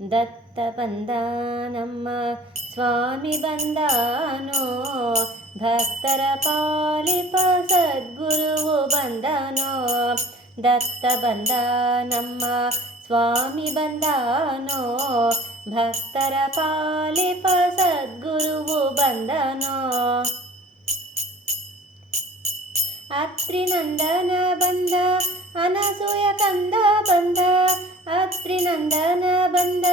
ದತ್ತ ಬಂದ ನಮ್ಮ ಸ್ವಾಮಿ ಬಂದಾನೋ, ಭಕ್ತರ ಪಾಲಿಪ ಸದ್ಗುರುವು ಬಂದನೋ. ದತ್ತ ಬಂದ ನಮ್ಮ ಸ್ವಾಮಿ ಬಂದಾನೋ, ಭಕ್ತರ ಪಾಲಿಪ ಸದ್ಗುರುವು ಬಂದನೋ. ಅತ್ರಿ ನಂದನ ಬಂದ ಅನಸೂಯ ಕಂದ ಬಂದ, ಅತ್ರಿ ನಂದನ ಬಂದ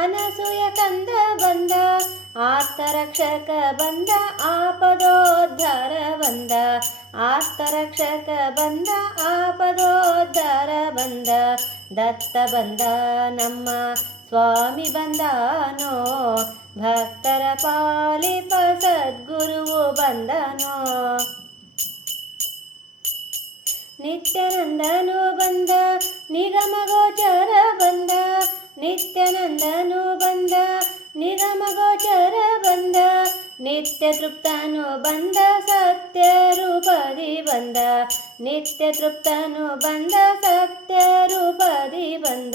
ಅನಸೂಯ ಕಂದ ಬಂದ. ಆರ್ತರಕ್ಷಕ ಬಂದ ಆಪದೋದ್ಧಾರ ಬಂದ, ಆರ್ತರಕ್ಷಕ ಬಂದ ಆಪದೋದ್ಧಾರ ಬಂದ. ದತ್ತ ಬಂದ ನಮ್ಮ ಸ್ವಾಮಿ ಬಂದಾನೋ, ಭಕ್ತರ ಪಾಲಿಪ ಸದ್ಗುರುವು ಬಂದನೋ. ನಿತ್ಯಾನಂದನು ಬಂದ ನಿಗಮ ಗೋಚರ ಬಂದ, ನಿತ್ಯಾನಂದನು ಬಂದ ನಿಗಮ ಗೋಚರ ಬಂದ. ನಿತ್ಯ ತೃಪ್ತನು ಬಂದ ಸತ್ಯ ರೂಪದಿ ಬಂದ, ನಿತ್ಯ ತೃಪ್ತನು ಬಂದ ಸತ್ಯ ರೂಪದಿ ಬಂದ.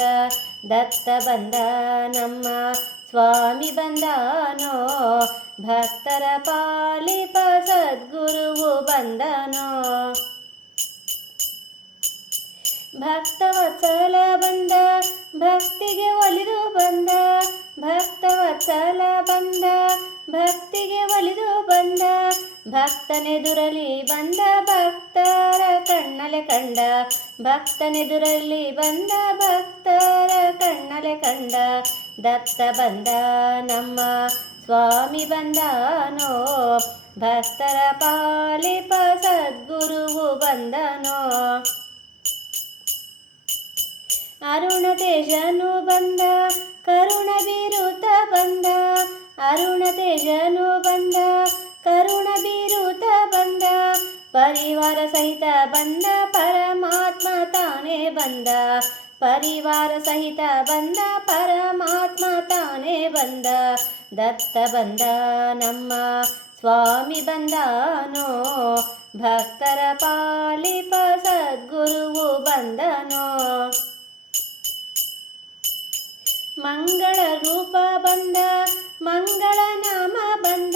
ದತ್ತ ಬಂದ ನಮ್ಮ ಸ್ವಾಮಿ ಬಂದಾನೋ, ಭಕ್ತರ ಪಾಲಿಪ ಸದ್ಗುರುವು ಬಂದನೋ. ಭಕ್ತವತ್ಸಲ ಬಂದ ಭಕ್ತಿಗೆ ಒಲಿದು ಬಂದ, ಭಕ್ತವತ್ಸಲ ಬಂದ ಭಕ್ತಿಗೆ ಒಲಿದು ಬಂದ. ಭಕ್ತನೆದುರಲಿ ಬಂದ ಭಕ್ತರ ಕಣ್ಣಲೆ ಕಂಡ, ಭಕ್ತನೆದುರಲಿ ಬಂದ ಭಕ್ತರ ಕಣ್ಣಲೆ ಕಂಡ. ದತ್ತ ಬಂದ ನಮ್ಮ ಸ್ವಾಮಿ ಬಂದಾನೋ, ಭಕ್ತರ ಪಾಲಿಪ ಸದ್ಗುರುವು ಬಂದನೋ. ಅರುಣ ತೇಜನು ಬಂದ ಕರುಣ ಬೀರುತ ಬಂದ, ಅರುಣ ತೇಜನು ಬಂದ ಕರುಣ ಬೀರುತ ಬಂದ. ಪರಿವಾರ ಸಹಿತ ಬಂದ ಪರಮಾತ್ಮ ತಾನೇ ಬಂದ, ಪರಿವಾರ ಸಹಿತ ಬಂದ ಪರಮಾತ್ಮ ತಾನೇ ಬಂದ. ದತ್ತ ಬಂದ ನಮ್ಮ ಸ್ವಾಮಿ ಬಂದಾನೋ, ಭಕ್ತರ ಪಾಲಿಪ ಸದ್ಗುರುವು ಬಂದನೋ. ಮಂಗಳ ರೂಪ ಬಂದ ಮಂಗಳ ನಾಮ ಬಂದ,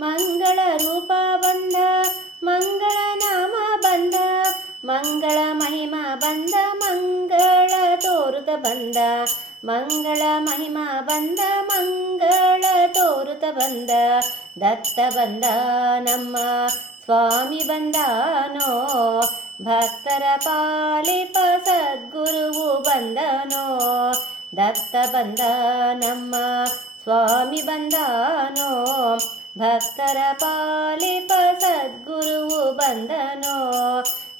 ಮಂಗಳ ರೂಪ ಬಂದ ಮಂಗಳ ನಾಮ ಬಂದ. ಮಂಗಳ ಮಹಿಮಾ ಬಂದ ಮಂಗಳ ತೋರುತ ಬಂದ, ಮಂಗಳ ಮಹಿಮಾ ಬಂದ ಮಂಗಳ ತೋರುತ ಬಂದ. ದತ್ತ ಬಂದ ನಮ್ಮ ಸ್ವಾಮಿ ಬಂದಾನೋ, ಭಕ್ತರ ಪಾಲಿಪ ಸದ್ಗುರುವು ಬಂದನೋ. ದತ್ತ ಬಂದ ನಮ್ಮ ಸ್ವಾಮಿ ಬಂದಾನೋ, ಭಕ್ತರ ಪಾಲಿಪ ಸದ್ಗುರುವು ಬಂದನೋ,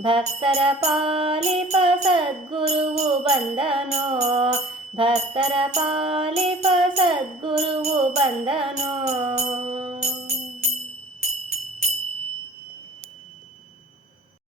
ಭಕ್ತರ ಪಾಲಿಪ ಸದ್ಗುರುವು ಬಂದನೋ, ಭಕ್ತರ ಪಾಲಿಪ ಸದ್ಗುರುವು ಬಂದನೋ.